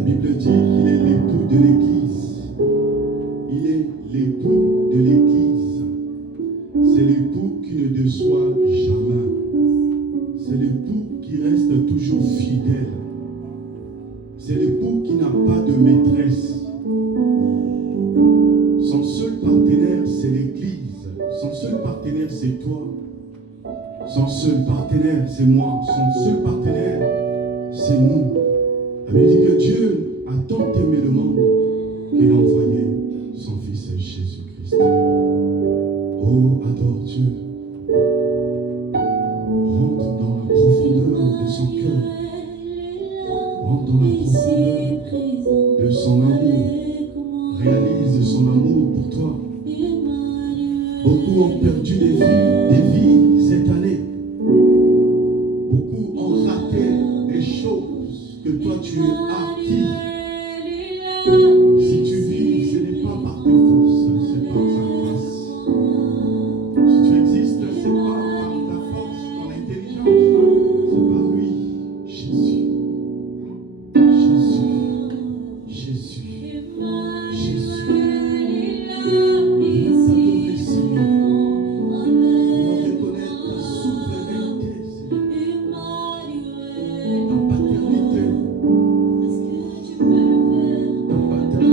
La Bible dit qu'il est l'époux de l'Église. Il est l'époux de l'Église. C'est l'époux qui ne déçoit jamais. C'est l'époux qui reste toujours fidèle. C'est l'époux qui n'a pas de maîtresse. Son seul partenaire, c'est l'Église. Son seul partenaire, c'est toi. Son seul partenaire, c'est moi. Son seul partenaire, c'est nous. La Bible dit que Dieu a tant aimé le monde qu'il a envoyé son Fils Jésus-Christ. Oh, adore Dieu. Rentre dans la profondeur de son cœur. Rentre dans la profondeur de son amour. Réalise son amour pour toi. Beaucoup ont perdu des vies cette année. Beaucoup ont raté des choses que toi tu as acquis. Si tu vis, ce n'est pas par tes forces, c'est par sa grâce. Si tu existes, ce n'est pas par ta force, ton intelligence, c'est par lui, Jésus. Jésus. Jésus. Jésus. Viens t'adorer, Seigneur. Viens reconnaître ta souveraineté, Seigneur. Ta paternité. Ta paternité.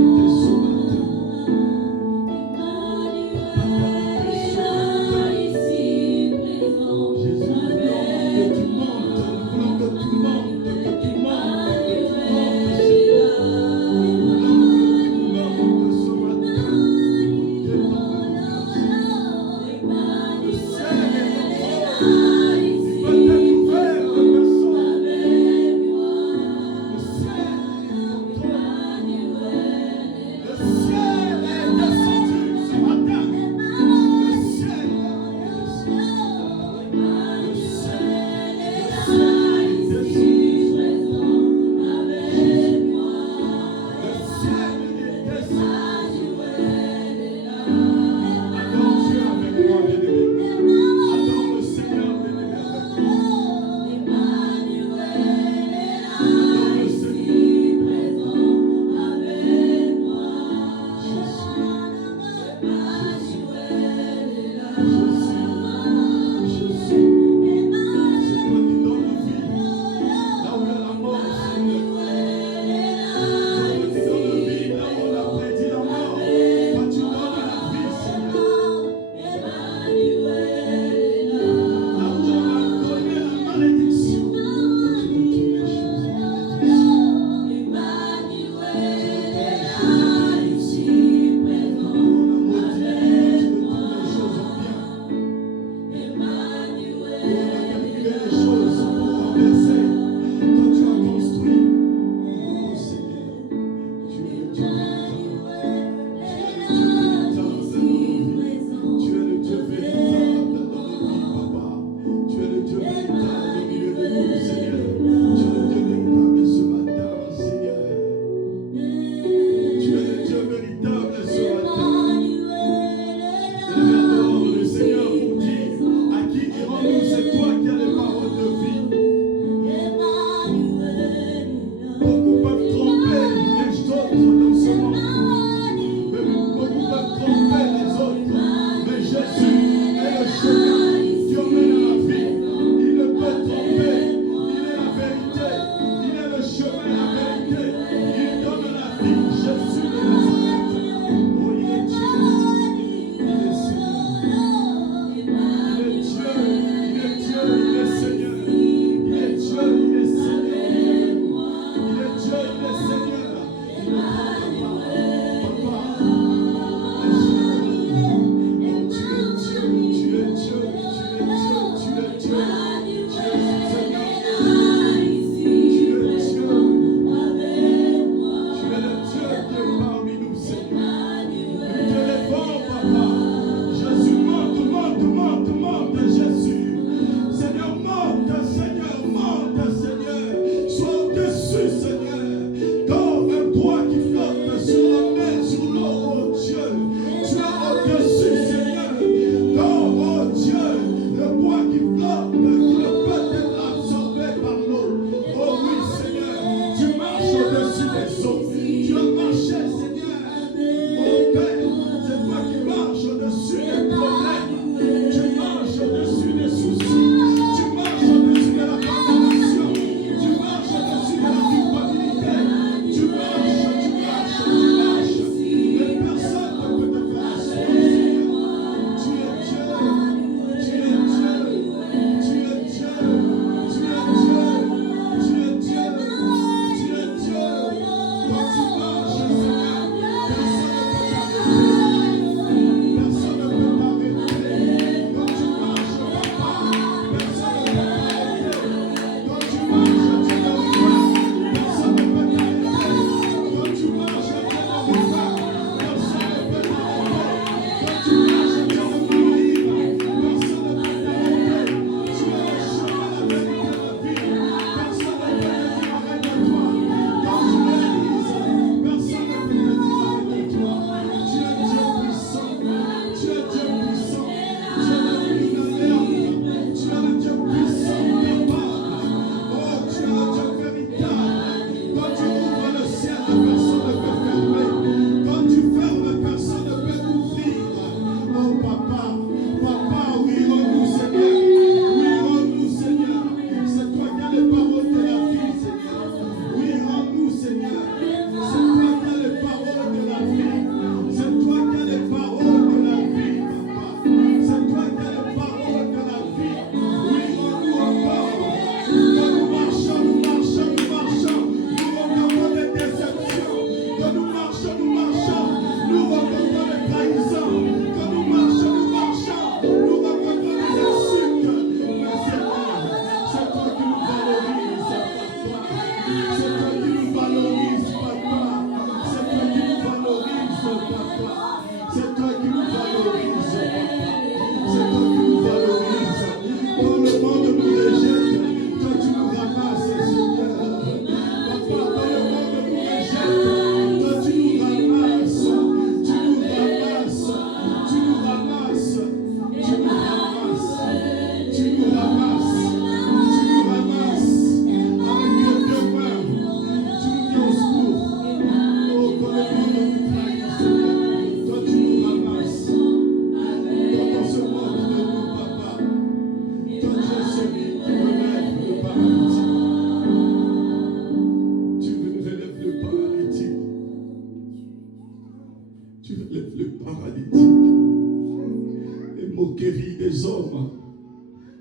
les hommes,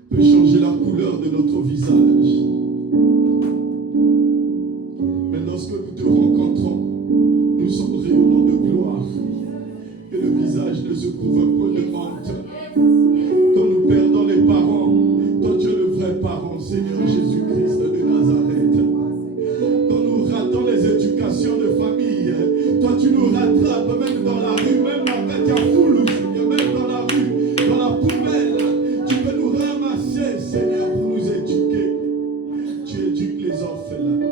peut changer la couleur de notre visage. Mais lorsque nous te rencontrons, nous sommes rayonnants de gloire. Et le visage ne se couvre point de honte. Quand nous perdons les parents, toi tu es le vrai parent, Seigneur Jésus-Christ de Nazareth. Quand nous ratons les éducations de famille, toi tu nous rattrapes même dans la rue, même avec ta foule, même dans la rue, dans la poubelle. Tu peux nous ramasser, Seigneur, pour nous éduquer. Tu éduques les orphelins,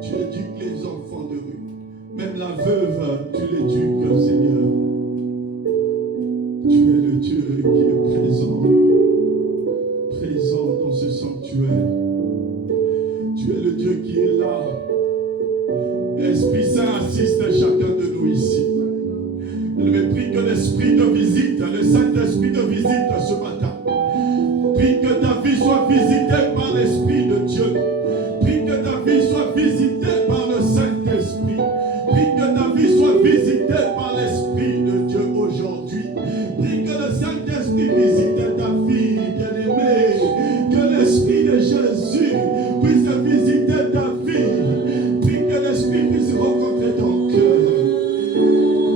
tu éduques les enfants de rue. Même la veuve, tu l'éduques, Seigneur. Tu es le Dieu qui est présent dans ce sanctuaire. Tu es le Dieu qui est là. Esprit Saint assiste chacun de nous ici. Je me prie que l'esprit de visite, le Saint-Esprit de visite ce matin. Prie que ta vie soit visitée par l'Esprit de Dieu. Prie que ta vie soit visitée par le Saint-Esprit. Prie que ta vie soit visitée par l'Esprit de Dieu aujourd'hui. Prie que le Saint-Esprit visite ta vie, bien-aimée. Que l'Esprit de Jésus puisse visiter ta vie. Prie que l'Esprit puisse rencontrer ton cœur.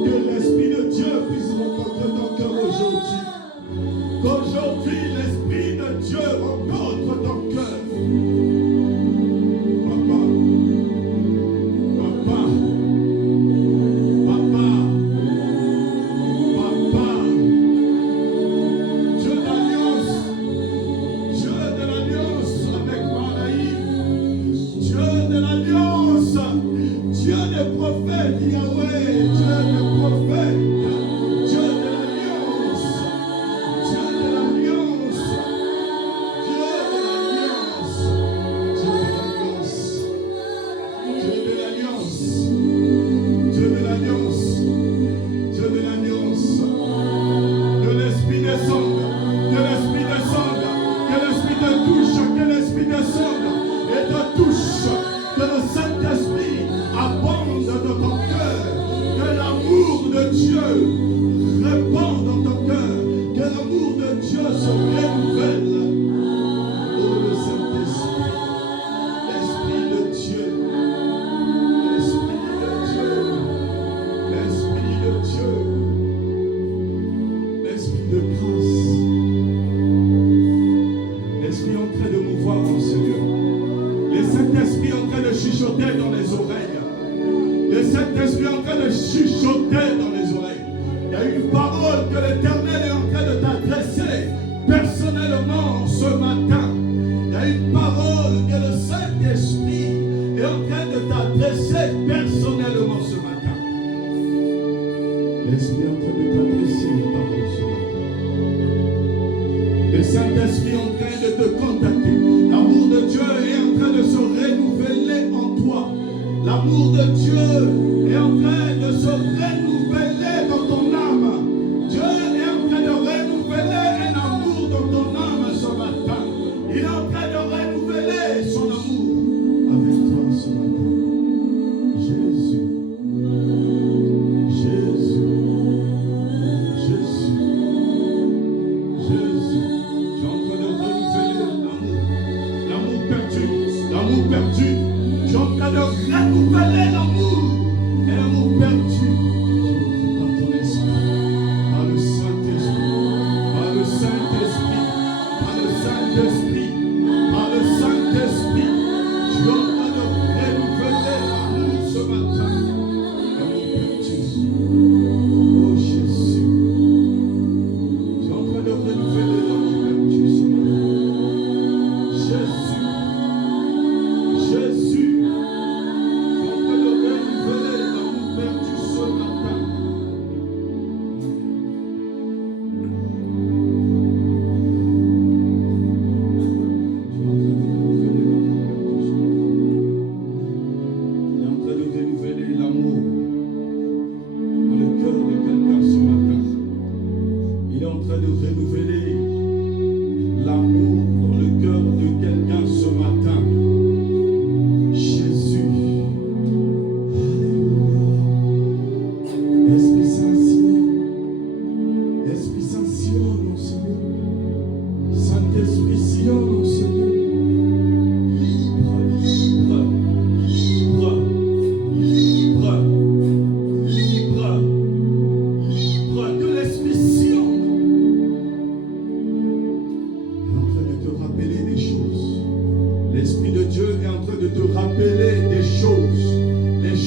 Que l'Esprit de Dieu puisse rencontrer ton cœur aujourd'hui. Qu'aujourd'hui l'Esprit de Dieu rencontre ton cœur. Papa, Papa, Papa, Papa, Dieu d'alliance avec Maraï, Dieu de l'alliance, Dieu des prophètes, Yahweh, Dieu des prophètes, Dieu de l'alliance, Dieu de l'alliance, Dieu de l'alliance, Dieu de l'alliance, Dieu de l'alliance, Dieu de l'alliance, que l'Esprit descende, que l'Esprit descende, que l'Esprit te touche, que l'Esprit descende et te touche, que le Saint-Esprit abonde dans ton cœur, que l'amour de Dieu répand dans ton cœur, que l'amour de Dieu se renouvelle. Oh le Saint-Esprit, l'Esprit de Dieu, l'Esprit de Dieu, l'Esprit de Dieu, l'Esprit de grâce, l'Esprit en train de mouvoir en ce lieu, le Saint-Esprit en train de chuchoter dans les oreilles, le Saint-Esprit en train de chuchoter dans les oreilles. Il y a une parole que l'Éternel est en train de t'adresser personnellement ce matin. Il y a une parole que le Saint-Esprit est en train de t'adresser personnellement ce matin. L'Esprit est en train de t'adresser une parole ce matin. Le Saint-Esprit est en train de te contacter. L'amour de Dieu est en train de se renouveler en toi. L'amour de Dieu est en train de se renouveler dans ton âme. Dieu est en train de renouveler un amour dans ton âme ce matin. Il est en train de renouveler son amour avec toi ce matin. Jésus, Jésus, Jésus, Jésus. Tu es en train de renouveler l'amour perdu, l'amour perdu. Tu es en train de renouveler l'amour et l'amour perdu. Tu ouvres par ton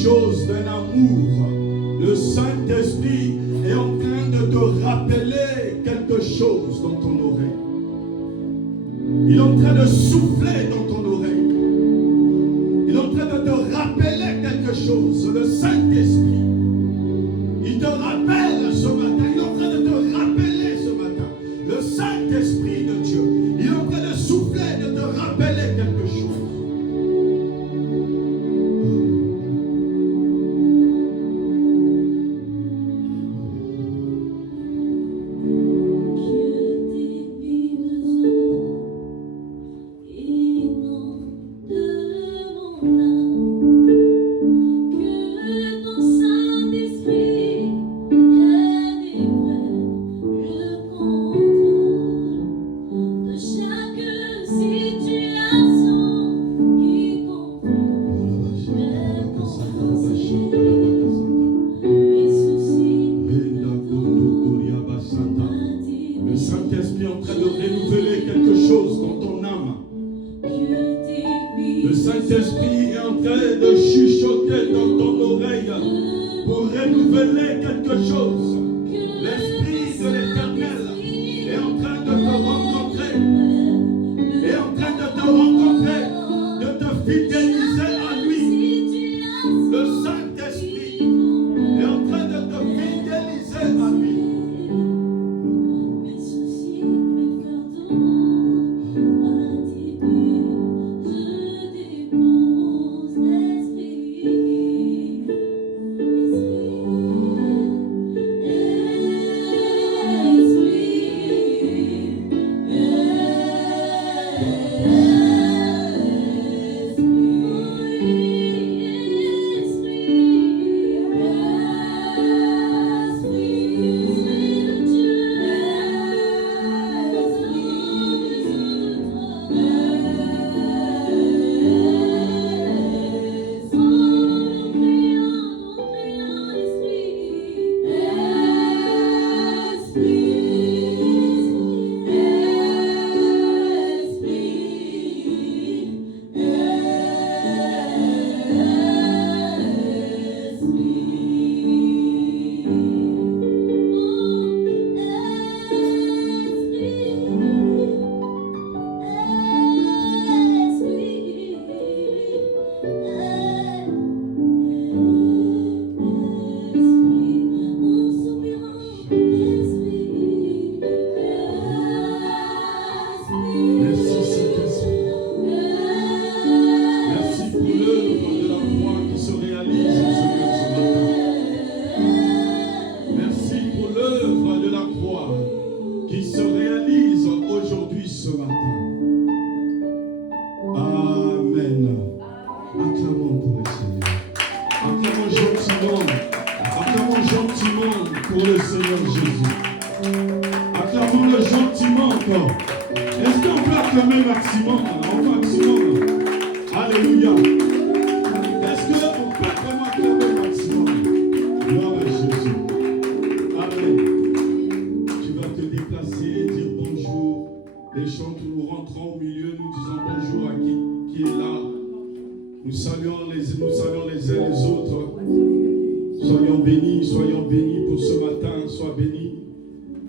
chose d'un amour. Le Saint-Esprit est en train de te rappeler quelque chose dans ton oreille. Il est en train de souffler dans ton oreille. Il est en train de te rappeler quelque chose. Le Saint-Esprit, il te rappelle ce matin. Il est en train de te rappeler ce matin. Le Saint-Esprit de Dieu, il est en train de souffler, de te rappeler quelque chose.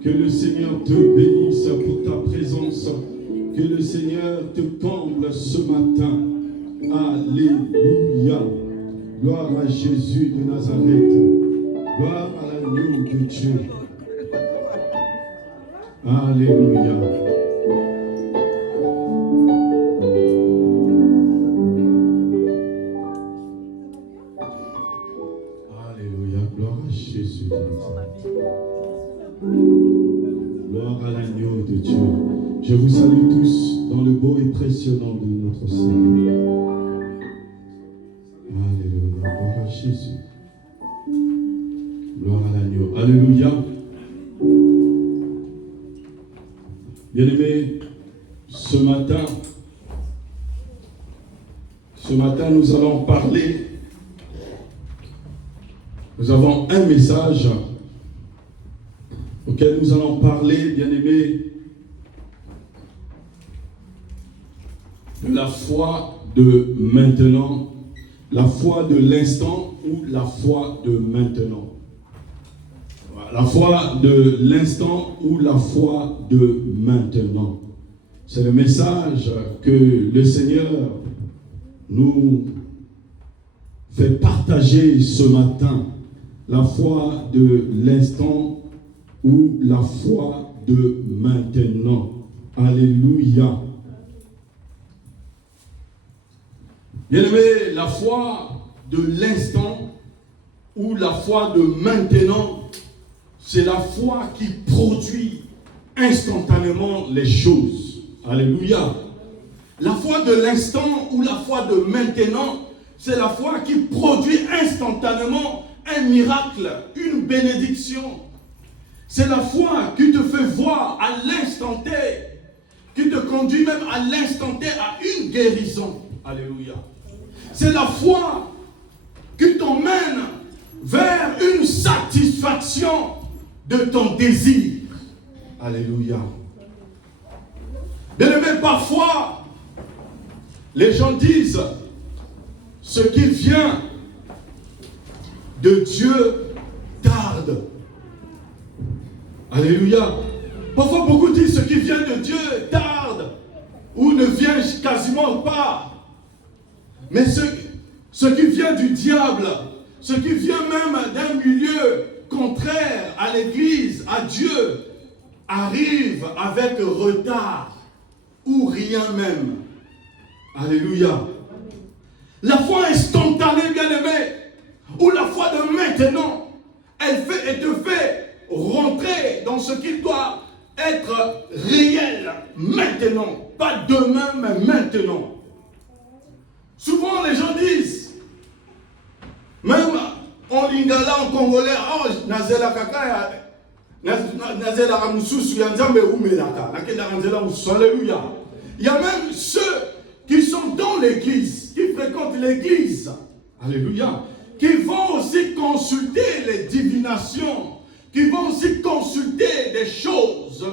Que le Seigneur te bénisse pour ta présence. Que le Seigneur te comble ce matin. Alléluia. Gloire à Jésus de Nazareth. Gloire à l'agneau de Dieu. Alléluia. Alléluia. Gloire à Jésus de Nazareth. Gloire à l'agneau de Dieu. Je vous salue tous dans le beau et précieux nom de notre Seigneur. Alléluia. Gloire à Jésus. Gloire à l'agneau. Alléluia. Bien-aimés, ce matin, nous allons parler. Nous avons un message auquel nous allons parler, bien-aimés, de la foi de maintenant La foi de l'instant ou la foi de maintenant. La foi de l'instant ou la foi de maintenant. C'est le message que le Seigneur nous fait partager ce matin. La foi de l'instant ou la foi de maintenant. Alléluia. Bien-aimé, la foi de l'instant ou la foi de maintenant, c'est la foi qui produit instantanément les choses. Alléluia. La foi de l'instant ou la foi de maintenant, c'est la foi qui produit instantanément un miracle, une bénédiction. C'est la foi qui te fait voir à l'instant T, qui te conduit même à l'instant T à une guérison. Alléluia. C'est la foi qui t'emmène vers une satisfaction de ton désir. Alléluia. Bien-aimé, parfois, les gens disent ce qui vient de Dieu tarde. Alléluia. Parfois, beaucoup disent ce qui vient de Dieu tarde ou ne vient quasiment pas. Mais ce qui vient du diable, ce qui vient même d'un milieu contraire à l'Église, à Dieu, arrive avec retard ou rien même. Alléluia. La foi instantanée, bien-aimé, ou la foi de maintenant, elle te fait rentrer dans ce qui doit être réel maintenant, pas demain, mais maintenant. Souvent, les gens disent, même en lingala, en congolais, oh, nazela kaka, nazela ramususu, yanzambe umelaka, nakenda ranzela mususu, alléluia. Il y a même ceux qui sont dans l'église, qui fréquentent l'église, alléluia, qui vont aussi consulter les divinations, qui vont aussi consulter des choses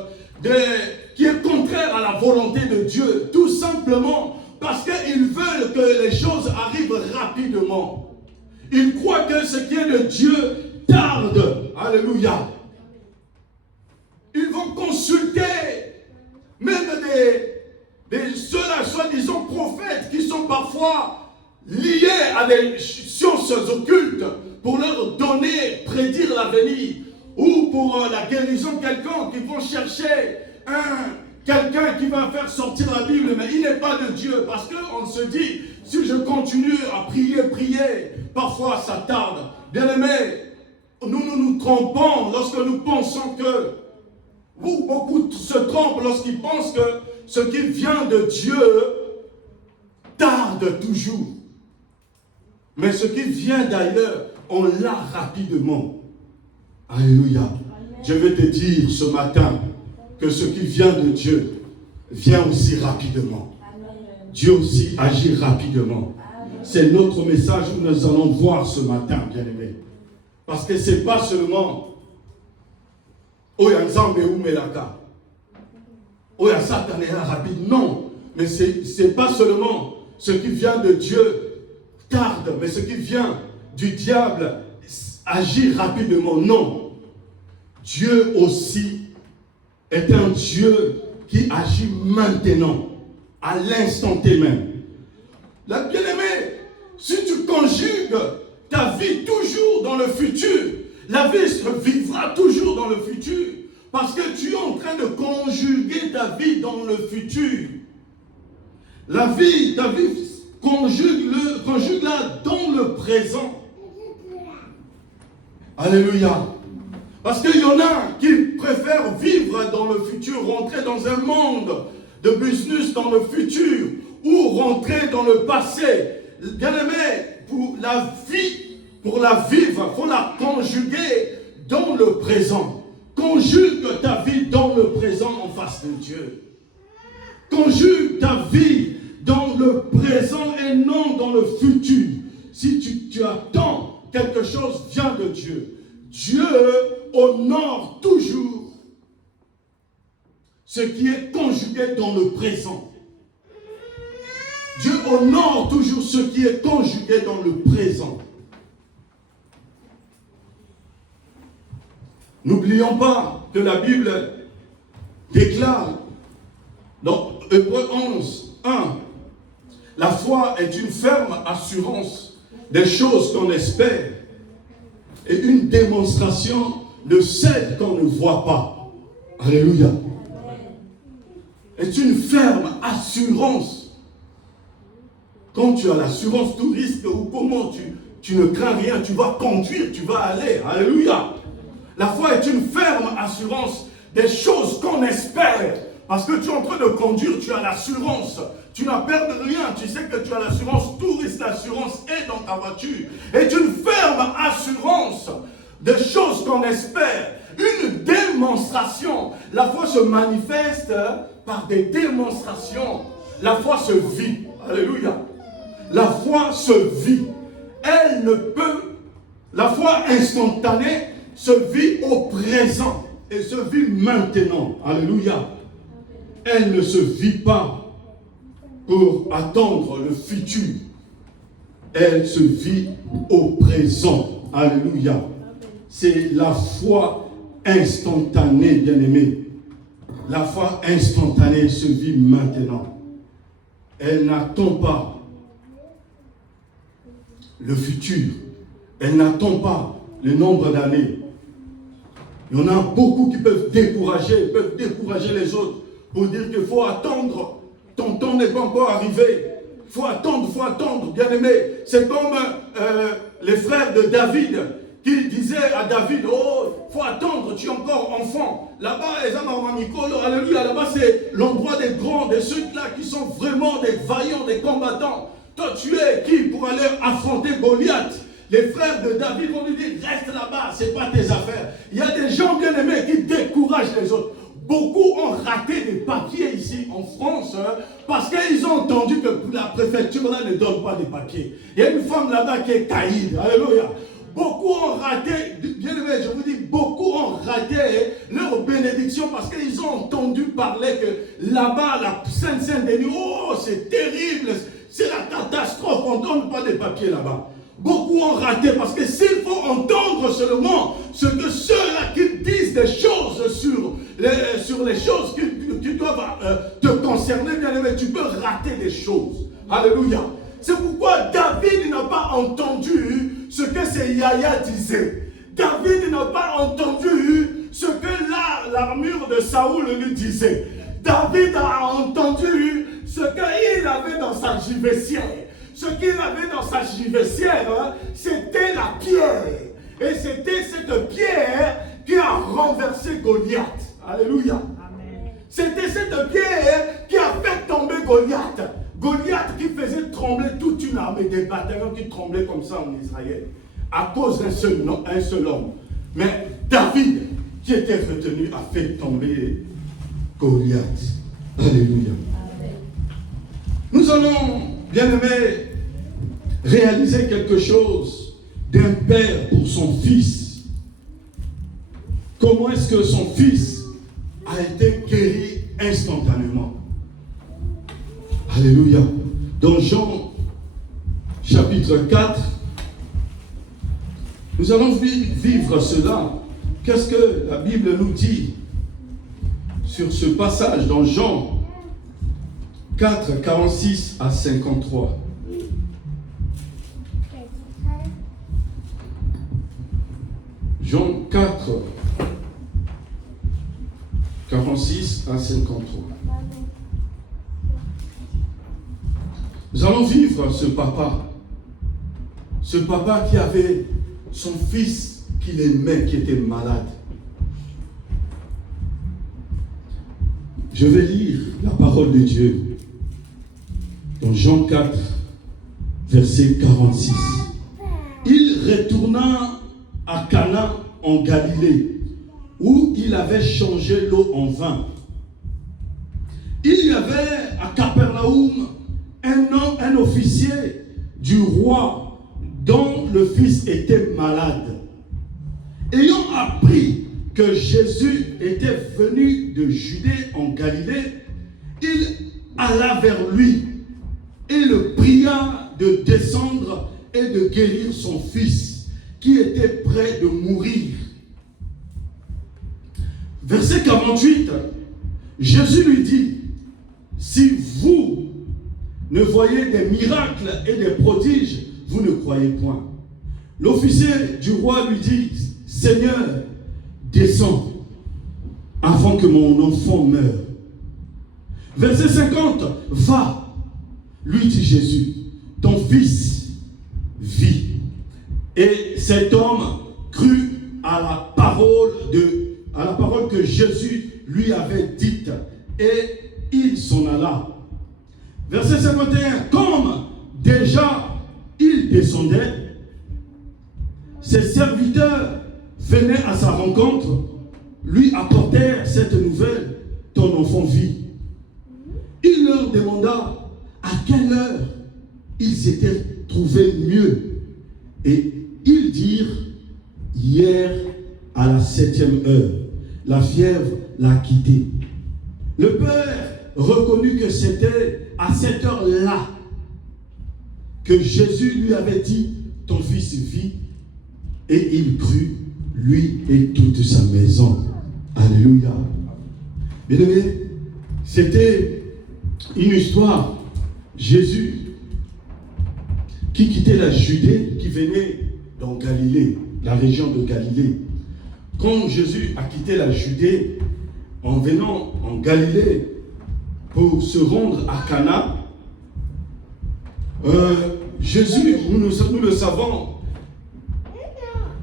qui est contraire à la volonté de Dieu, tout simplement parce qu'ils veulent que les choses arrivent rapidement. Ils croient que ce qui est de Dieu tarde. Alléluia. Ils vont consulter même ceux-là, soi-disant prophètes, qui sont parfois liés à des sciences occultes pour leur donner, prédire l'avenir, ou pour la guérison de quelqu'un, qui vont chercher quelqu'un qui va faire sortir la Bible, mais il n'est pas de Dieu, parce qu'on se dit, si je continue à prier, parfois ça tarde. Bien-aimés, nous trompons lorsque nous pensons que, beaucoup se trompent lorsqu'ils pensent que ce qui vient de Dieu tarde toujours. Mais ce qui vient d'ailleurs, on l'a rapidement. Alléluia. Amen. Je vais te dire ce matin que ce qui vient de Dieu vient aussi rapidement. Amen. Dieu aussi agit rapidement. C'est notre message que nous allons voir ce matin, bien-aimés. Parce que ce n'est pas seulement Oyanzambe ou Melaka. Oya Satan est rapide. Non. Mais ce n'est pas seulement ce qui vient de Dieu tarde, mais ce qui vient du diable agit rapidement. Non. Dieu aussi est un Dieu qui agit maintenant, à l'instant T même. La bien-aimée, si tu conjugues ta vie toujours dans le futur, la vie vivra toujours dans le futur, parce que tu es en train de conjuguer ta vie dans le futur. Ta vie conjugue-la dans le présent. Alléluia. Parce qu'il y en a qui préfèrent vivre dans le futur, rentrer dans un monde de business dans le futur, ou rentrer dans le passé. Bien-aimé, pour la vivre, il faut la conjuguer dans le présent. Conjugue ta vie dans le présent en face de Dieu. Conjugue ta vie dans le présent et non dans le futur. Si tu attends quelque chose vient de Dieu. Dieu honore toujours ce qui est conjugué dans le présent. Dieu honore toujours ce qui est conjugué dans le présent. N'oublions pas que la Bible déclare dans Hébreux 11, 1, la foi est une ferme assurance des choses qu'on espère et une démonstration de celles qu'on ne voit pas. Alléluia. Est une ferme assurance. Quand tu as l'assurance, tout risque ou comment tu ne crains rien, tu vas conduire, tu vas aller. Alléluia. La foi est une ferme assurance des choses qu'on espère. Parce que tu es en train de conduire, tu as l'assurance. Tu n'as peur de rien. Tu sais que tu as l'assurance. Tout risque d'assurance est dans ta voiture. Est une ferme assurance des choses qu'on espère. Une démonstration. La foi se manifeste par des démonstrations. La foi se vit. Alléluia. La foi se vit. Elle ne peut. La foi instantanée se vit au présent et se vit maintenant. Alléluia. Elle ne se vit pas pour attendre le futur. Elle se vit au présent. Alléluia. C'est la foi instantanée, bien-aimée. La foi instantanée se vit maintenant. Elle n'attend pas le futur. Elle n'attend pas le nombre d'années. Il y en a beaucoup qui peuvent décourager les autres pour dire qu'il faut attendre. Ton temps n'est pas encore arrivé. Il faut attendre, bien-aimé. C'est comme les frères de David qui disaient à David, oh, il faut attendre, tu es encore enfant. Là-bas, alléluia, là-bas c'est l'endroit des grands, de ceux-là qui sont vraiment des vaillants, des combattants. Toi, tu es qui pour aller affronter Goliath? Les frères de David vont lui dire, reste là-bas, ce n'est pas tes affaires. Il y a des gens bien aimés qui découragent les autres. Beaucoup ont raté des papiers ici en France parce qu'ils ont entendu que la préfecture là ne donne pas des papiers. Il y a une femme là-bas qui est caïde. Alléluia. Beaucoup ont raté, bien aimé, je vous dis, beaucoup ont raté leur bénédiction parce qu'ils ont entendu parler que là-bas, la Sainte-Denis, oh, c'est terrible, c'est la catastrophe, on ne donne pas des papiers là-bas. Beaucoup ont raté parce que s'il faut entendre seulement ce que ceux-là qui disent des choses sur les choses qui doivent te concerner, bien aimé, tu peux rater des choses. Alléluia. C'est pourquoi David n'a pas entendu ce que ces Yahya disaient. David n'a pas entendu ce que l'armure de Saoul lui disait. David a entendu ce qu'il avait dans sa gibecière. Ce qu'il avait dans sa gibecière, c'était la pierre. Et c'était cette pierre qui a renversé Goliath. Alléluia. Amen. C'était cette pierre qui a fait tomber Goliath. Goliath qui faisait trembler toute une armée, des bataillons qui tremblaient comme ça en Israël, à cause d'un seul homme. Mais David, qui était retenu, a fait tomber Goliath. Alléluia. Amen. Nous allons, bien aimés, réaliser quelque chose d'un père pour son fils. Comment est-ce que son fils a été guéri instantanément? Alléluia. Dans Jean chapitre 4, nous allons vivre cela. Qu'est-ce que la Bible nous dit sur ce passage dans Jean 4, 46 à 53? Jean 4, 46 à 53. Nous allons vivre ce papa qui avait son fils qu'il aimait, qui était malade. Je vais lire la parole de Dieu dans Jean 4, verset 46. Il retourna à Cana en Galilée, où il avait changé l'eau en vin. Il y avait à Capernaum un officier du roi dont le fils était malade. Ayant appris que Jésus était venu de Judée en Galilée, il alla vers lui et et le pria de descendre et de guérir son fils qui était prêt de mourir. Verset 48, Jésus lui dit, si vous ne voyez des miracles et des prodiges, vous ne croyez point. L'officier du roi lui dit, Seigneur, descends avant que mon enfant meure. Verset 50, va, lui dit Jésus, ton fils vit. Et cet homme crut à la parole que Jésus lui avait dite, et il s'en alla. Verset 51, comme déjà il descendait, ses serviteurs venaient à sa rencontre, lui apportèrent cette nouvelle, ton enfant vit. Il leur demanda à quelle heure ils s'étaient trouvés mieux. Et ils dirent, hier à la 7e heure, la fièvre l'a quitté. Le père reconnut que c'était à cette heure-là que Jésus lui avait dit, ton fils vit, et il crut, lui et toute sa maison. Alléluia. Bien-aimés, c'était une histoire. Jésus qui quittait la Judée, qui venait dans Galilée, la région de Galilée. Quand Jésus a quitté la Judée, en venant en Galilée pour se rendre à Cana, Jésus, nous le savons,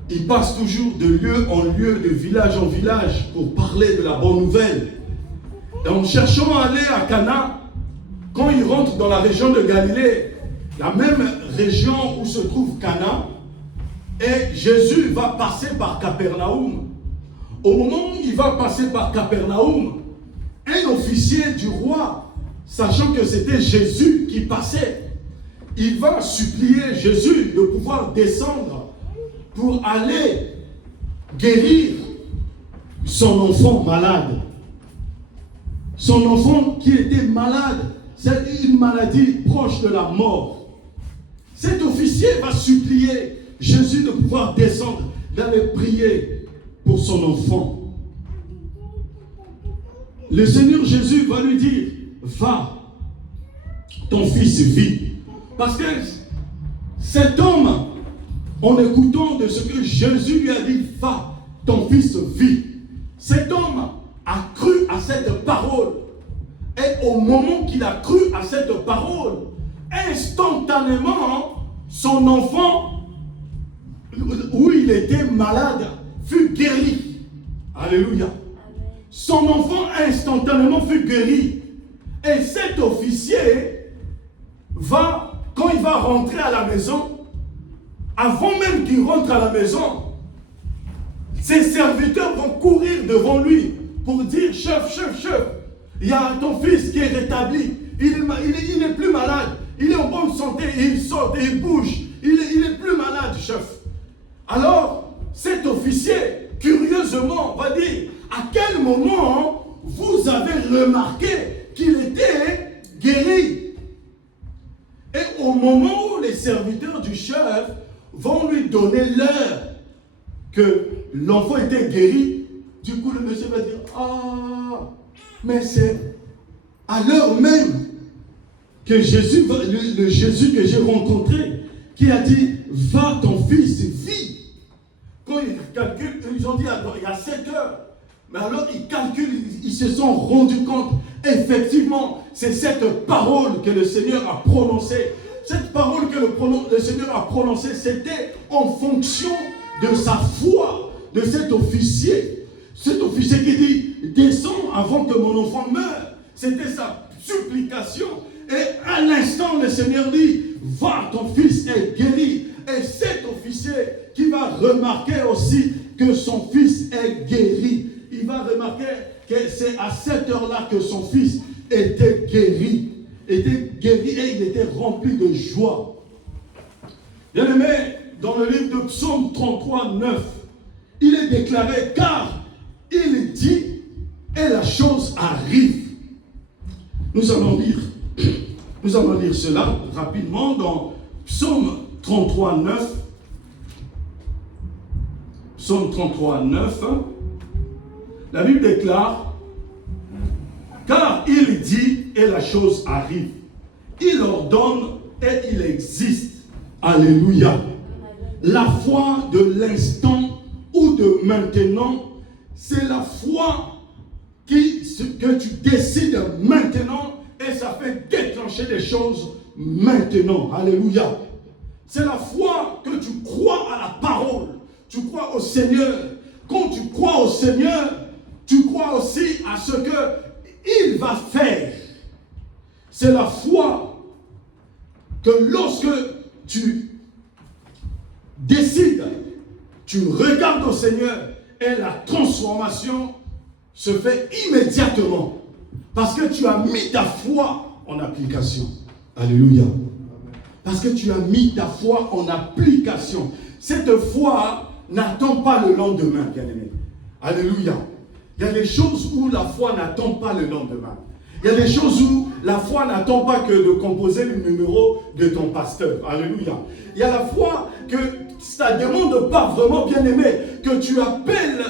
il passe toujours de lieu en lieu, de village en village pour parler de la bonne nouvelle. Et en cherchant à aller à Cana, quand il rentre dans la région de Galilée, la même région où se trouve Cana, et Jésus va passer par Capernaum. Au moment où il va passer par Capernaum, un officier du roi, sachant que c'était Jésus qui passait, il va supplier Jésus de pouvoir descendre pour aller guérir son enfant malade. Son enfant qui était malade, c'est une maladie proche de la mort. Cet officier va supplier Jésus de pouvoir descendre, d'aller prier pour son enfant. Le Seigneur Jésus va lui dire, va, ton fils vit. Parce que cet homme, en écoutant de ce que Jésus lui a dit, va, ton fils vit. Cet homme a cru à cette parole. Et au moment qu'il a cru à cette parole, instantanément, son enfant, où il était malade, fut guéri. Alléluia. Son enfant instantanément fut guéri. Et cet officier va, quand il va rentrer à la maison, avant même qu'il rentre à la maison, ses serviteurs vont courir devant lui pour dire, chef, il y a ton fils qui est rétabli, il n'est plus malade, il est en bonne santé, il sort et il bouge, il est plus malade, chef. Alors, cet officier, curieusement, va dire, à quel moment vous avez remarqué qu'il était guéri? Et au moment où les serviteurs du chef vont lui donner l'heure que l'enfant était guéri, du coup le monsieur va dire, ah, mais c'est à l'heure même que Jésus, le Jésus que j'ai rencontré, qui a dit, va ton fils vit. Quand ils calculent, ils ont dit, il y a 7 heures. Mais alors ils calculent, ils se sont rendus compte, effectivement, c'est cette parole que le Seigneur a prononcée. Cette parole que le Seigneur a prononcée, c'était en fonction de sa foi, de cet officier. Cet officier qui dit, descends avant que mon enfant meure. C'était sa supplication. Et à l'instant, le Seigneur dit, va, ton fils est guéri. Et cet officier qui va remarquer aussi que son fils est guéri, il va remarquer que c'est à cette heure-là que son fils était guéri. Et il était rempli de joie. Bien aimé, dans le livre de Psaume 33, 9, il est déclaré, car il dit, et la chose arrive. Nous allons lire Nous allons lire cela rapidement dans Psaume 33, 9. Psaume 33, 9. La Bible déclare, car il dit et la chose arrive. Il ordonne et il existe. Alléluia. La foi de l'instant ou de maintenant, c'est la foi que tu décides maintenant et ça fait déclencher des choses maintenant. Alléluia. C'est la foi que tu crois à la parole. Tu crois au Seigneur. Quand tu crois au Seigneur, tu crois aussi à ce qu'il va faire. C'est la foi que lorsque tu décides, tu regardes au Seigneur et la transformation se fait immédiatement. Parce que tu as mis ta foi en application. Alléluia. Parce que tu as mis ta foi en application. Cette foi n'attend pas le lendemain, bien-aimé. Alléluia. Il y a des choses où la foi n'attend pas le lendemain. Il y a des choses où la foi n'attend pas que de composer le numéro de ton pasteur. Alléluia. Il y a la foi que ça ne demande pas vraiment, bien-aimé, que tu appelles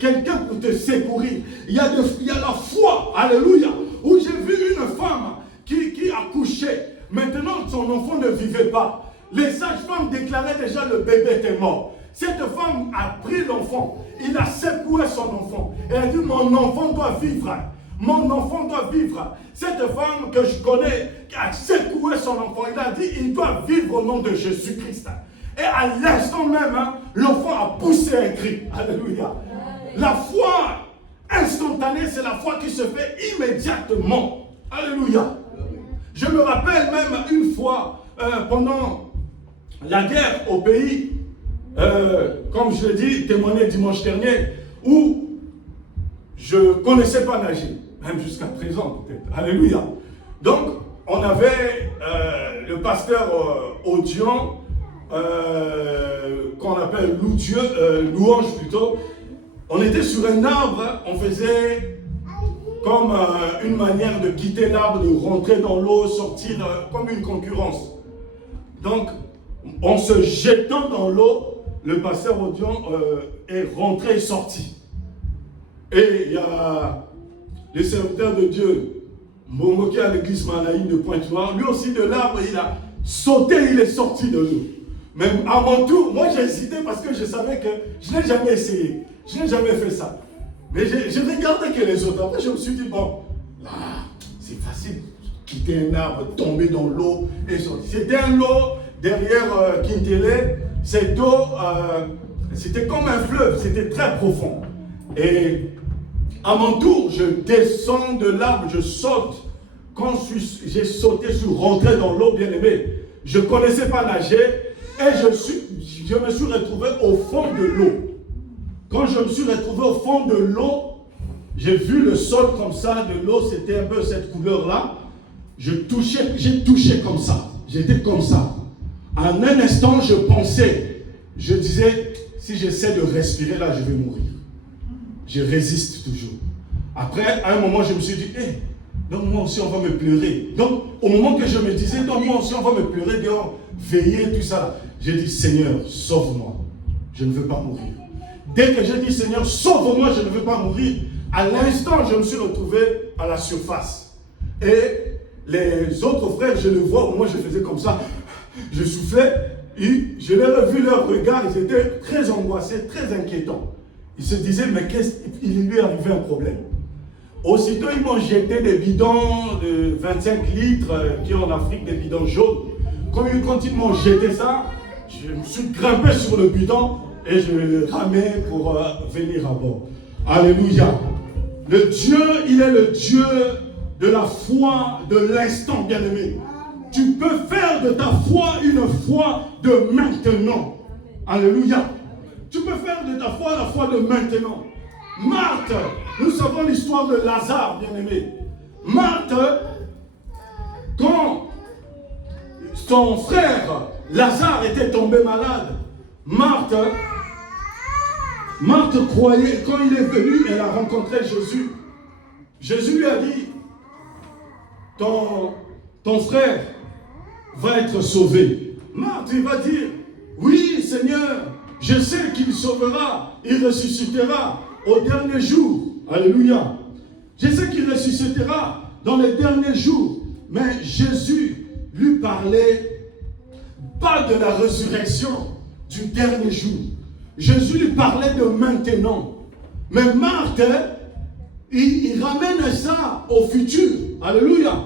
quelqu'un pour te secourir. Il y a la foi, alléluia, où j'ai vu une femme qui accouchait. Maintenant, son enfant ne vivait pas. Les sages-femmes déclaraient déjà le bébé était mort. Cette femme a pris l'enfant. Il a secoué son enfant. Et elle a dit, mon enfant doit vivre. Mon enfant doit vivre. Cette femme que je connais qui a secoué son enfant, il a dit, il doit vivre au nom de Jésus-Christ. Et à l'instant même, l'enfant a poussé un cri. Alléluia. La foi instantanée, c'est la foi qui se fait immédiatement. Alléluia. Je me rappelle même une fois, pendant la guerre au pays, comme je l'ai dit, témoigné dimanche dernier, où je ne connaissais pas nager, même jusqu'à présent peut-être. Alléluia. Donc, on avait le pasteur Audion, qu'on appelle Louange plutôt. On était sur un arbre, on faisait comme une manière de quitter l'arbre, de rentrer dans l'eau, sortir comme une concurrence. Donc, en se jetant dans l'eau, le pasteur Audion est rentré et sorti. Et il y a les serviteurs de Dieu, Mbongoki à l'église Manaïm de Pointe-Noire, lui aussi de l'arbre, il a sauté, il est sorti de l'eau. Même à mon tour, moi j'ai hésité parce que je savais que je n'ai jamais essayé. Je n'ai jamais fait ça. Mais je regardais que les autres. Après je me suis dit, bon, là, c'est facile. Quitter un arbre, tomber dans l'eau et sortir. C'était un lot derrière Kintele. Cette eau, c'était comme un fleuve, c'était très profond. Et à mon tour, je descends de l'arbre, je saute. Quand j'ai sauté, je suis rentré dans l'eau, bien aimé. Je ne connaissais pas nager et je me suis retrouvé au fond de l'eau. Quand je me suis retrouvé au fond de l'eau, j'ai vu le sol comme ça, de l'eau, c'était un peu cette couleur-là. J'ai touché comme ça. J'étais comme ça. En un instant, je disais, si j'essaie de respirer là, je vais mourir. Je résiste toujours. Après, à un moment, je me suis dit, donc moi aussi, on va me pleurer. Donc, au moment que je me disais, donc moi aussi, on va me pleurer, dehors, veiller, tout ça, j'ai dit, Seigneur, sauve-moi. Je ne veux pas mourir. Dès que j'ai dit, Seigneur, sauve-moi, je ne veux pas mourir, à l'instant, je me suis retrouvé à la surface. Et les autres frères, je les vois, moi, je faisais comme ça. Je soufflais, et je leur ai vu leur regard, ils étaient très angoissés, très inquiétants. Ils se disaient, mais il lui est arrivé un problème. Aussitôt, ils m'ont jeté des bidons de 25 litres, qui ont en Afrique des bidons jaunes. Quand ils m'ont jeté ça, je me suis grimpé sur le bidon et je ramais pour venir à bord. Alléluia. Le Dieu, il est le Dieu de la foi de l'instant, bien-aimé. Tu peux faire de ta foi une foi de maintenant. Alléluia. Tu peux faire de ta foi la foi de maintenant. Marthe, nous savons l'histoire de Lazare, bien-aimé. Marthe, quand son frère Lazare était tombé malade, Marthe croyait, quand il est venu, elle a rencontré Jésus. Jésus lui a dit, ton ton frère va être sauvé. Marthe, il va dire, oui Seigneur, je sais qu'il sauvera, il ressuscitera au dernier jour. Alléluia. Je sais qu'il ressuscitera dans les derniers jours. Mais Jésus lui parlait pas de la résurrection du dernier jour. Jésus lui parlait de maintenant. Mais Marthe, il ramène ça au futur. Alléluia.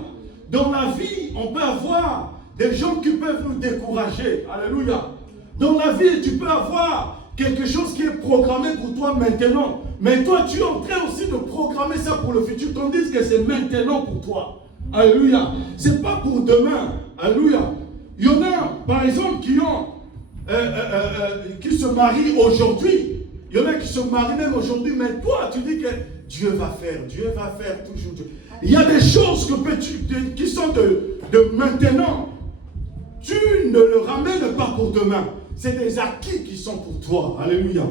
Dans la vie, on peut avoir des gens qui peuvent nous décourager. Alléluia. Dans la vie, tu peux avoir quelque chose qui est programmé pour toi maintenant. Mais toi, tu es en train aussi de programmer ça pour le futur, tandis que c'est maintenant pour toi. Alléluia. C'est pas pour demain. Alléluia. Il y en a, par exemple, qui se marient aujourd'hui. Il y en a qui se marient même aujourd'hui, mais toi, tu dis que Dieu va faire toujours. Il y a des choses qui sont de maintenant. Tu ne le ramènes pas pour demain. C'est des acquis qui sont pour toi. Alléluia.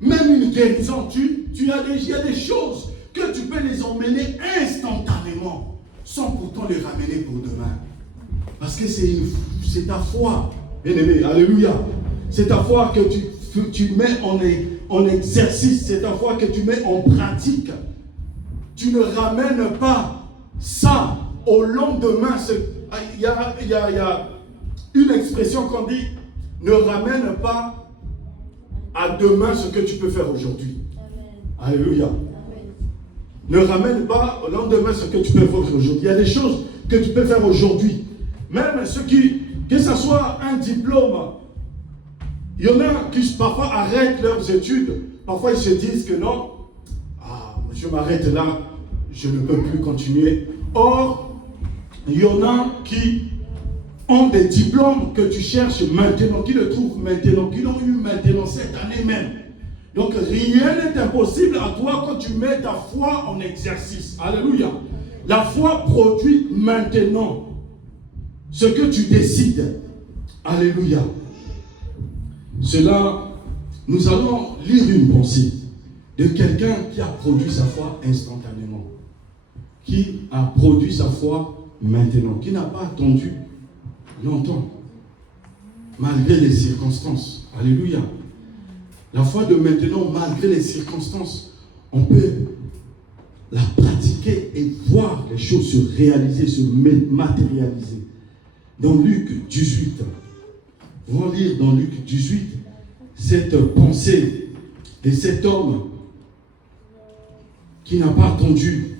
Même une guérison, il y a des choses que tu peux les emmener instantanément, sans pourtant les ramener pour demain. Parce que c'est ta foi, bien-aimé. Alléluia. C'est ta foi que tu mets en exercice. C'est ta foi que tu mets en pratique. Tu ne ramènes pas ça au lendemain. Il y a une expression qu'on dit, ne ramène pas à demain ce que tu peux faire aujourd'hui. Alléluia. Ne ramène pas au lendemain ce que tu peux faire aujourd'hui. Il y a des choses que tu peux faire aujourd'hui. Même que ce soit un diplôme, il y en a qui parfois arrêtent leurs études. Parfois ils se disent que non, je m'arrête là, je ne peux plus continuer. Or, il y en a qui ont des diplômes que tu cherches maintenant, qui le trouvent maintenant, qui l'ont eu maintenant cette année même. Donc rien n'est impossible à toi quand tu mets ta foi en exercice. Alléluia. La foi produit maintenant ce que tu décides. Alléluia. Cela, nous allons lire une pensée de quelqu'un qui a produit sa foi instantanément. Qui a produit sa foi maintenant. Qui n'a pas attendu longtemps. Malgré les circonstances. Alléluia. La foi de maintenant, malgré les circonstances, on peut la pratiquer et voir les choses se réaliser, se matérialiser. Dans Luc 18, nous allons lire dans Luc 18 cette pensée de cet homme qui n'a pas attendu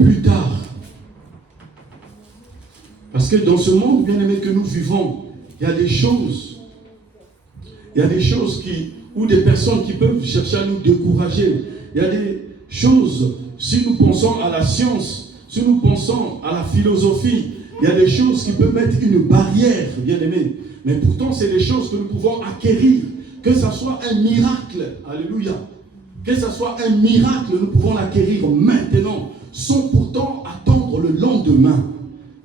plus tard. Parce que dans ce monde, bien aimé, que nous vivons, il y a des choses où des personnes qui peuvent chercher à nous décourager. Il y a des choses, si nous pensons à la science, si nous pensons à la philosophie, il y a des choses qui peuvent mettre une barrière, bien aimé. Mais pourtant, c'est des choses que nous pouvons acquérir. Que ce soit un miracle, alléluia. Que ce soit un miracle, nous pouvons l'acquérir maintenant, sans pourtant attendre le lendemain.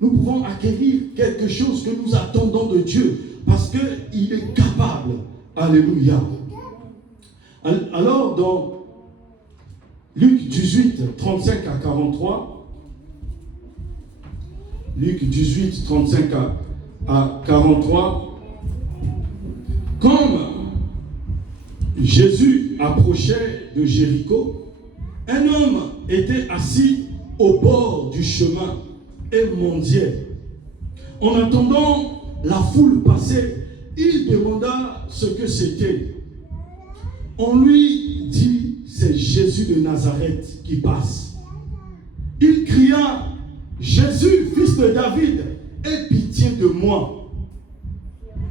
Nous pouvons acquérir quelque chose que nous attendons de Dieu, parce qu'il est capable. Alléluia. Alors, dans Luc 18, 35 à 43, Luc 18, 35 à 43, comme Jésus approchait de Jéricho, un homme était assis au bord du chemin et mendiait. En attendant la foule passer, il demanda ce que c'était. On lui dit, c'est Jésus de Nazareth qui passe. Il cria, Jésus, fils de David, aie pitié de moi.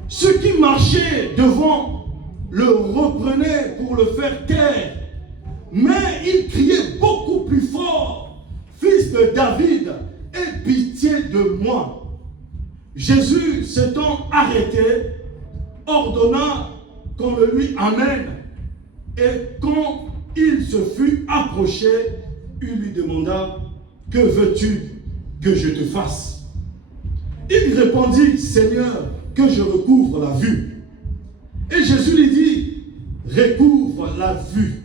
Ceux qui marchaient devant le reprenaient pour le faire taire. Mais il criait beaucoup plus fort, fils de David, aie pitié de moi. Jésus s'étant arrêté, ordonna qu'on le lui amène. Et quand il se fut approché, il lui demanda, que veux-tu que je te fasse? Il répondit, Seigneur, que je recouvre la vue. Et Jésus lui dit, recouvre la vue,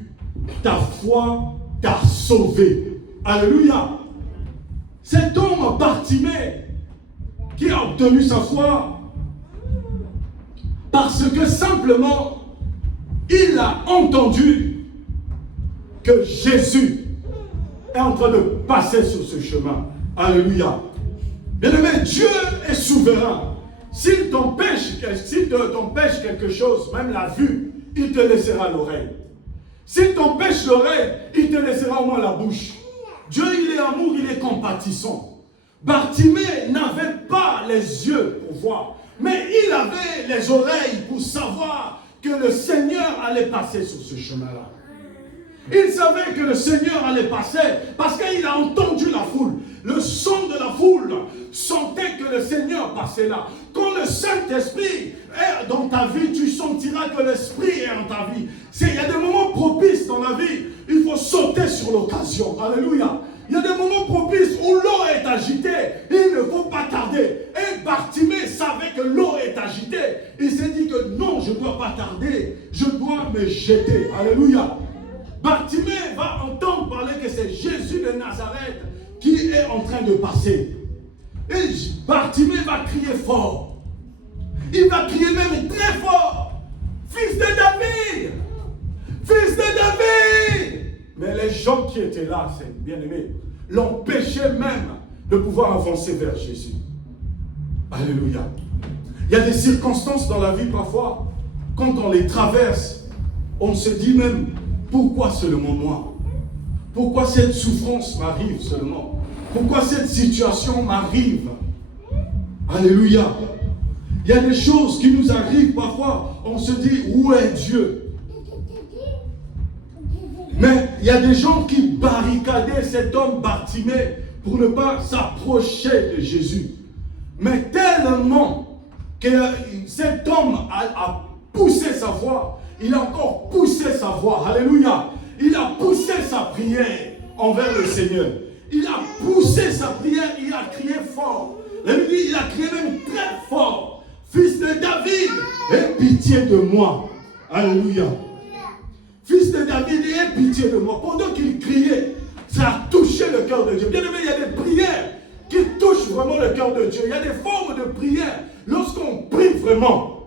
ta foi t'a sauvé. Alléluia. Cet homme Bartimée qui a obtenu sa foi parce que simplement il a entendu que Jésus est en train de passer sur ce chemin. Alléluia. Bien-aimé, Dieu est souverain. S'il t'empêche quelque chose, même la vue, il te laissera l'oreille. S'il t'empêche l'oreille, il te laissera au moins la bouche. Dieu, il est amour, il est compatissant. Bartimée n'avait pas les yeux pour voir, mais il avait les oreilles pour savoir que le Seigneur allait passer sur ce chemin-là. Il savait que le Seigneur allait passer parce qu'il a entendu la foule. Le son de la foule sentait que le Seigneur passait là. Quand le Saint-Esprit est dans ta vie, tu sentiras que l'Esprit est en ta vie. Il y a des moments propices dans la vie. Il faut sauter sur l'occasion. Alléluia. Il y a des moments propices où l'eau est agitée. Il ne faut pas tarder. Et Bartimée savait que l'eau est agitée. Il s'est dit que non, je ne dois pas tarder. Je dois me jeter. Alléluia. Bartimée va entendre parler que c'est Jésus de Nazareth qui est en train de passer. Et Bartimée va crier fort. Il va crier même très fort. Fils de David! Fils de David! Mais les gens qui étaient là, c'est bien aimé, l'empêchaient même de pouvoir avancer vers Jésus. Alléluia. Il y a des circonstances dans la vie parfois, quand on les traverse, on se dit même, pourquoi seulement moi? Pourquoi cette souffrance m'arrive seulement? Pourquoi cette situation m'arrive? Alléluia. Il y a des choses qui nous arrivent parfois, on se dit, où est Dieu? Mais il y a des gens qui barricadaient cet homme Bartimée pour ne pas s'approcher de Jésus. Mais tellement que cet homme a poussé sa voix, il a encore poussé sa voix. Alléluia. Il a poussé sa prière envers le Seigneur. Il a poussé sa prière, il a crié fort. Il a crié même très fort. Fils de David, aie pitié de moi. Alléluia. Fils de David, aie pitié de moi. Pendant qu'il criait, ça a touché le cœur de Dieu. Bien aimé, il y a des prières qui touchent vraiment le cœur de Dieu. Il y a des formes de prière. Lorsqu'on prie vraiment,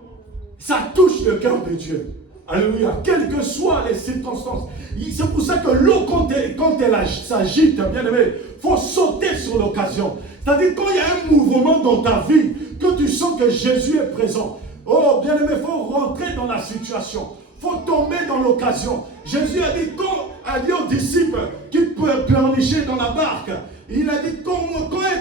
ça touche le cœur de Dieu. Alléluia. Quelles que soient les circonstances. C'est pour ça que l'eau, quand elle s'agite, bien aimé, il faut sauter sur l'occasion. C'est-à-dire quand il y a un mouvement dans ta vie, que tu sens que Jésus est présent. Oh, bien aimé, il faut rentrer dans la situation. Il faut tomber dans l'occasion. Jésus a dit aux disciples qui pleurnichaient dans la barque, il a dit, quand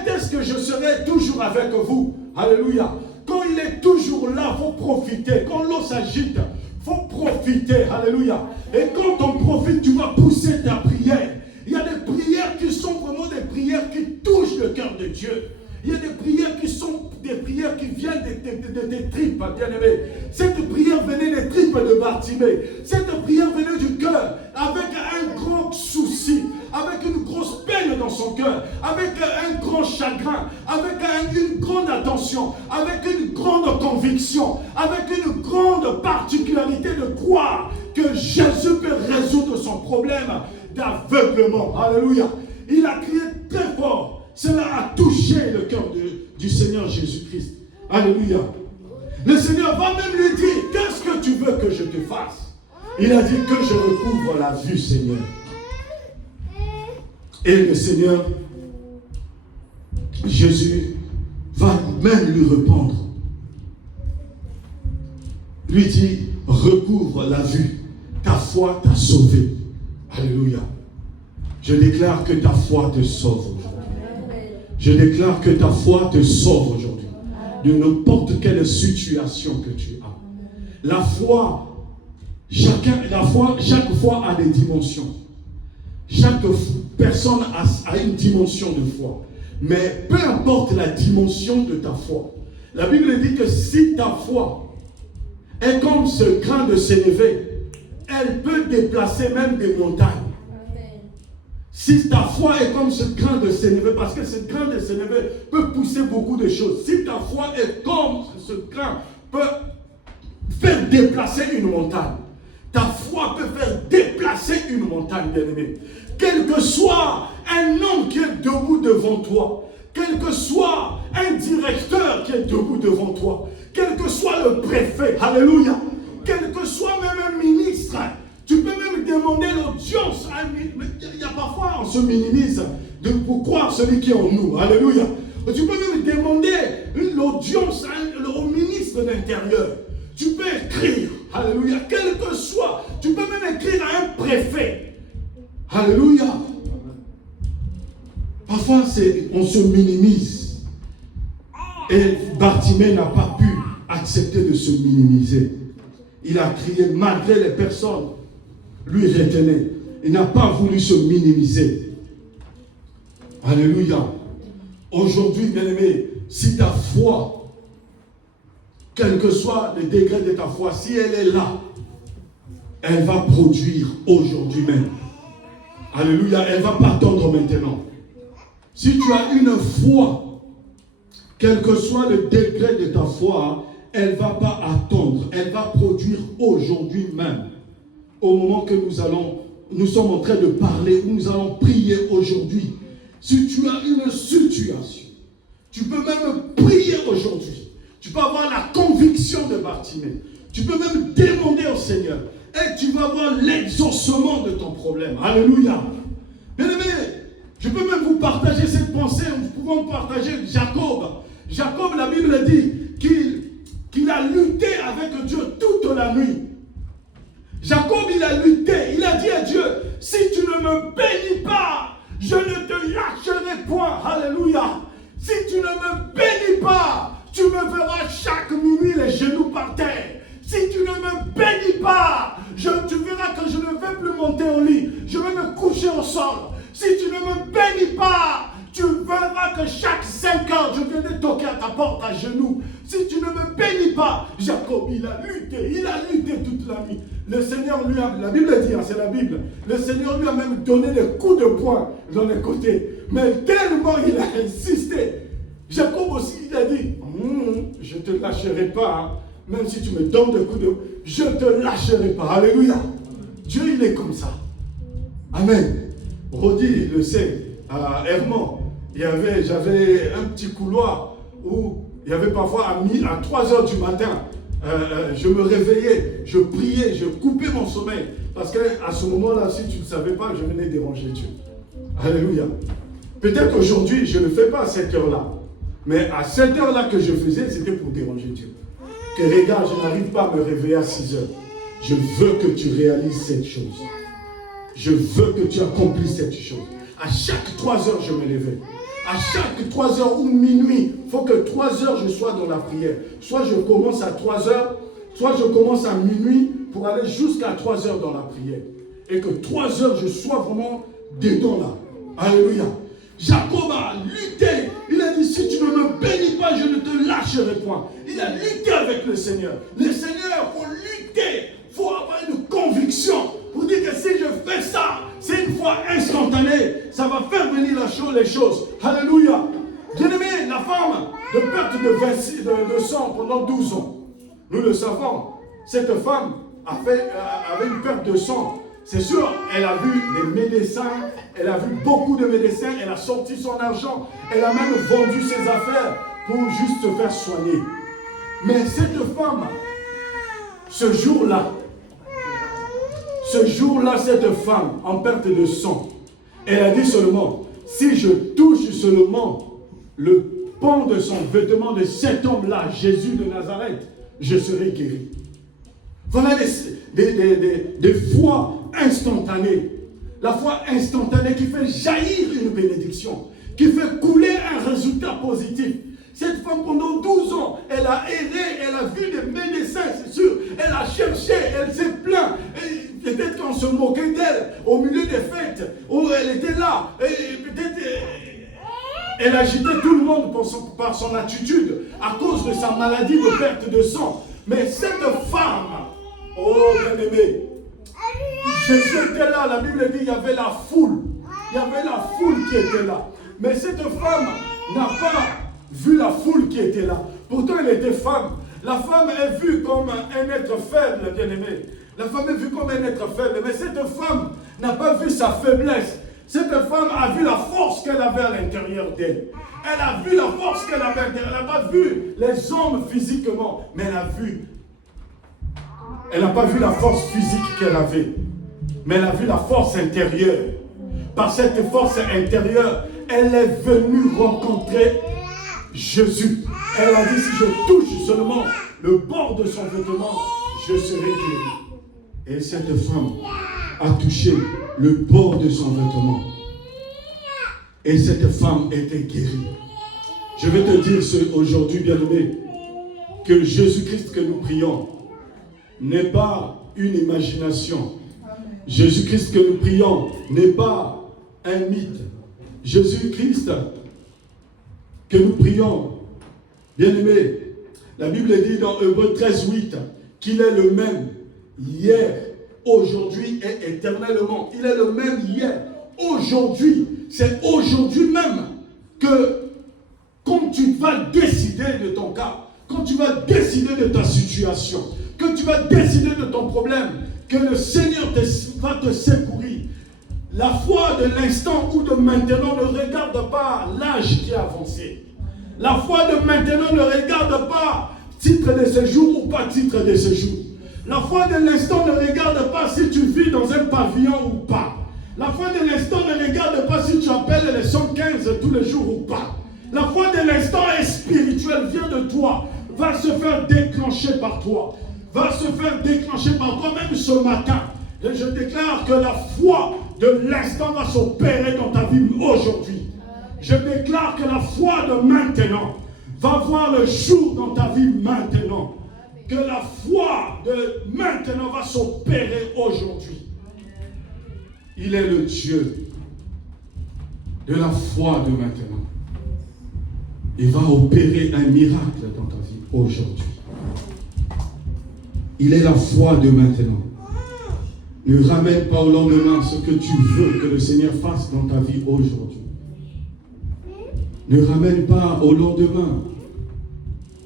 est-ce que je serai toujours avec vous? Alléluia. Quand il est toujours là, il faut profiter. Quand l'eau s'agite, il faut profiter. Alléluia. Et quand on profite, tu vas pousser ta prière. Il y a des prières qui sont vraiment des prières qui touchent le cœur de Dieu. Il y a des prières qui sont des prières qui viennent de tes tripes, bien-aimé. Cette prière venait des tripes de Bartimée. Cette prière venait du cœur, avec un grand souci, avec une grosse peine dans son cœur, avec un grand chagrin, avec une grande attention, avec une grande conviction, avec une grande particularité de croire que Jésus peut résoudre son problème d'aveuglement. Alléluia. Il a crié très fort. Cela a touché le cœur du Seigneur Jésus-Christ. Alléluia. Le Seigneur va même lui dire, qu'est-ce que tu veux que je te fasse? Il a dit que je recouvre la vue, Seigneur. Et le Seigneur, Jésus, va même lui répondre. Lui dit, recouvre la vue. Ta foi t'a sauvé. Alléluia. Je déclare que ta foi te sauve aujourd'hui. Je déclare que ta foi te sauve aujourd'hui. De n'importe quelle situation que tu as. La foi, chaque foi a des dimensions. Chaque personne a une dimension de foi. Mais peu importe la dimension de ta foi. La Bible dit que si ta foi est comme ce grain de sénévé, elle peut déplacer même des montagnes. Si ta foi est comme ce grain de sénévé, parce que ce grain de sénévé peut pousser beaucoup de choses. Si ta foi est comme ce grain, peut faire déplacer une montagne. Ta foi peut faire déplacer une montagne, bien-aimé. Quelles que soient un homme qui est debout devant toi, quel que soit un directeur qui est debout devant toi, quel que soit le préfet, alléluia, quel que soit même un ministre, tu peux même demander l'audience. Il y a parfois, on se minimise pour croire celui qui est en nous, alléluia. Tu peux même demander l'audience au ministre de l'Intérieur. Tu peux écrire, alléluia, quel que soit. Tu peux même écrire à un préfet, alléluia. Parfois, on se minimise. Et Bartimée n'a pas pu accepter de se minimiser. Il a crié malgré les personnes lui retenaient. Il n'a pas voulu se minimiser. Alléluia. Aujourd'hui, bien-aimé, si ta foi, quel que soit le degré de ta foi, si elle est là, elle va produire aujourd'hui même. Alléluia, elle ne va pas attendre maintenant. Si tu as une foi, quel que soit le degré de ta foi, elle ne va pas attendre, elle va produire aujourd'hui même. Au moment que nous sommes en train de parler, où nous allons prier aujourd'hui. Si tu as une situation, tu peux même prier aujourd'hui. Tu peux avoir la conviction de Bartimée. Tu peux même demander au Seigneur. Et tu vas avoir l'exaucement de ton problème. Alléluia. Bien-aimé, je peux même vous partager cette pensée. Nous pouvons partager Jacob. Jacob, la Bible dit qu'il a lutté avec Dieu toute la nuit. Jacob, il a lutté. Il a dit à Dieu, si tu ne me bénis pas, je ne te lâcherai point. Alléluia. Si tu ne me bénis pas, tu me verras chaque minuit les genoux par terre. Si tu ne me bénis pas, tu verras que je ne vais plus monter au lit. Je vais me coucher au sol. Si tu ne me bénis pas, tu verras que chaque 5 heures, je viendrai toquer à ta porte à genoux. Si tu ne me bénis pas, Jacob, il a lutté toute la nuit. Le Seigneur lui a, la Bible dit, c'est la Bible, le Seigneur lui a même donné des coups de poing dans les côtés. Mais tellement il a insisté, Jacob aussi, il a dit, je ne te lâcherai pas, hein. Même si tu me donnes des coups de poing, je ne te lâcherai pas. Alléluia. Dieu, il est comme ça. Amen. Rodi, il le sait, à Hermont, j'avais un petit couloir où il y avait parfois à 3 heures du matin, je me réveillais, je priais, je coupais mon sommeil. Parce qu'à ce moment-là, si tu ne savais pas, je venais déranger Dieu. Alléluia. Peut-être aujourd'hui, je ne le fais pas à cette heure-là. Mais à cette heure-là que je faisais, c'était pour déranger Dieu. Que regarde, je n'arrive pas à me réveiller à 6 heures. Je veux que tu réalises cette chose. Je veux que tu accomplisses cette chose. À chaque 3 heures, je me levais. À chaque 3 heures ou minuit, il faut que 3 heures, je sois dans la prière. Soit je commence à 3 heures, soit je commence à minuit pour aller jusqu'à 3 heures dans la prière. Et que 3 heures, je sois vraiment dedans là. Alléluia. Jacob a lutté. Il a dit, si tu ne me bénis pas, je ne te lâcherai point. Il a lutté avec le Seigneur. Le Seigneur, pour lutter, il faut avoir une conviction. Pour dire que si je fais ça, c'est une foi instantanée. Ça va faire venir les choses. Alléluia. Bien-aimé, la femme de perte de sang pendant 12 ans. Nous le savons. Cette femme avait une perte de sang. C'est sûr, elle a vu des médecins, elle a vu beaucoup de médecins, elle a sorti son argent, elle a même vendu ses affaires pour juste se faire soigner. Mais cette femme, ce jour-là, cette femme en perte de sang, elle a dit seulement, si je touche seulement le pan de son vêtement de cet homme-là, Jésus de Nazareth, je serai guéri. Voilà des foi instantanées. La foi instantanée qui fait jaillir une bénédiction, qui fait couler un résultat positif. Cette femme, pendant 12 ans, elle a erré, elle a vu des médecins, c'est sûr. Elle a cherché, elle s'est plainte. Peut-être qu'on se moquait d'elle au milieu des fêtes, où elle était là. Et peut-être elle agitait tout le monde par son attitude, à cause de sa maladie de perte de sang. Mais cette femme, oh bien-aimé, Jésus était là, la Bible dit qu'il y avait la foule. Il y avait la foule qui était là. Mais cette femme n'a pas vu la foule qui était là. Pourtant, elle était femme. La femme est vue comme un être faible, bien-aimé. La femme est vue comme un être faible. Mais cette femme n'a pas vu sa faiblesse. Cette femme a vu la force qu'elle avait à l'intérieur d'elle. Elle a vu la force qu'elle avait à l'intérieur. Elle n'a pas vu les hommes physiquement, mais elle n'a pas vu la force physique qu'elle avait, mais elle a vu la force intérieure. Par cette force intérieure, elle est venue rencontrer Jésus. Elle a dit, si je touche seulement le bord de son vêtement, je serai guéri. Et cette femme a touché le bord de son vêtement. Et cette femme était guérie. Je vais te dire aujourd'hui, bien-aimé, que Jésus-Christ que nous prions n'est pas une imagination. Jésus-Christ que nous prions n'est pas un mythe. Jésus-Christ que nous prions, bien-aimé, la Bible dit dans Hébreux 13:8 qu'il est le même hier, aujourd'hui et éternellement. Il est le même hier, aujourd'hui. C'est aujourd'hui même que quand tu vas décider de ton cas, quand tu vas décider de ta situation, que tu vas décider de ton problème, que le Seigneur va te secourir. La foi de l'instant ou de maintenant ne regarde pas l'âge qui a avancé. La foi de maintenant ne regarde pas titre de séjour ou pas titre de séjour. La foi de l'instant ne regarde pas si tu vis dans un pavillon ou pas. La foi de l'instant ne regarde pas si tu appelles les 115 tous les jours ou pas. La foi de l'instant est spirituelle, vient de toi, va se faire déclencher par toi. Va se faire déclencher par toi même ce matin. Et je déclare que la foi de l'instant va s'opérer dans ta vie aujourd'hui. Je déclare que la foi de maintenant va voir le jour dans ta vie maintenant. Que la foi de maintenant va s'opérer aujourd'hui. Il est le Dieu de la foi de maintenant. Il va opérer un miracle dans ta vie aujourd'hui. Il est la foi de maintenant. Ne ramène pas au lendemain ce que tu veux que le Seigneur fasse dans ta vie aujourd'hui. Ne ramène pas au lendemain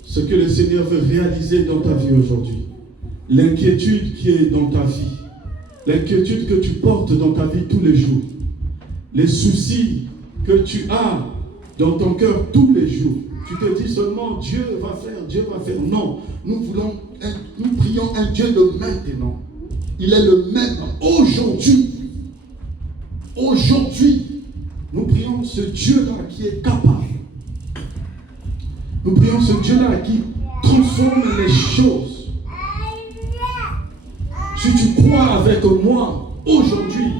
ce que le Seigneur veut réaliser dans ta vie aujourd'hui. L'inquiétude qui est dans ta vie. L'inquiétude que tu portes dans ta vie tous les jours. Les soucis que tu as dans ton cœur tous les jours. Tu te dis seulement Dieu va faire, Dieu va faire. Non, nous prions un Dieu de maintenant. Il est le même aujourd'hui. Aujourd'hui, nous prions ce Dieu-là qui est capable. Nous prions ce Dieu-là qui transforme les choses. Si tu crois avec moi aujourd'hui,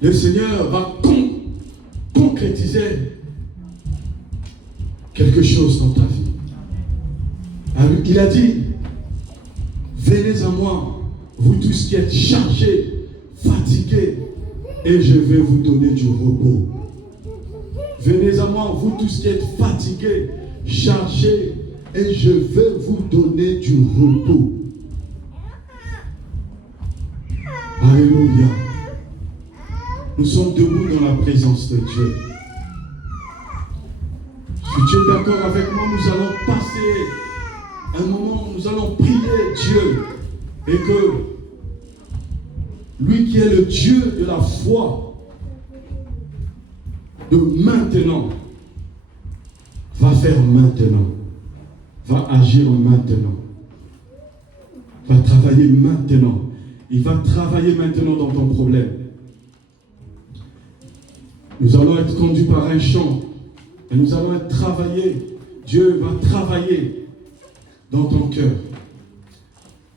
le Seigneur va concrétiser quelque chose dans ta vie. Il a dit, venez à moi, vous tous qui êtes chargés, fatigués, et je vais vous donner du repos. Venez à moi, vous tous qui êtes fatigués, chargés, et je vais vous donner du repos. Alléluia. Nous sommes debout dans la présence de Dieu. Si tu es d'accord avec moi, nous allons passer un moment, nous allons prier Dieu. Et que lui qui est le Dieu de la foi, de maintenant, va faire maintenant, va agir maintenant, va travailler maintenant. Il va travailler maintenant dans ton problème. Nous allons être conduits par un chant et nous allons être travaillés. Dieu va travailler dans ton cœur.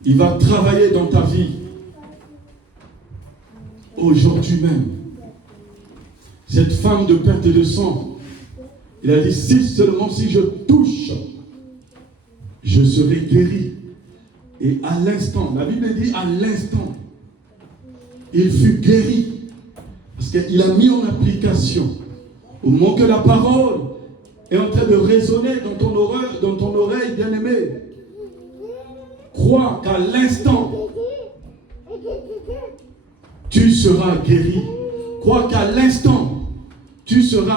Il va travailler dans ta vie. Aujourd'hui même. Cette femme de perte de sang, il a dit, si seulement si je touche, je serai guéri. Et à l'instant, la Bible dit à l'instant, il fut guéri. Parce qu'il a mis en application. Au moment que la parole est en train de résonner dans ton oreille, bien-aimé, crois qu'à l'instant, tu seras guéri. Crois qu'à l'instant, tu seras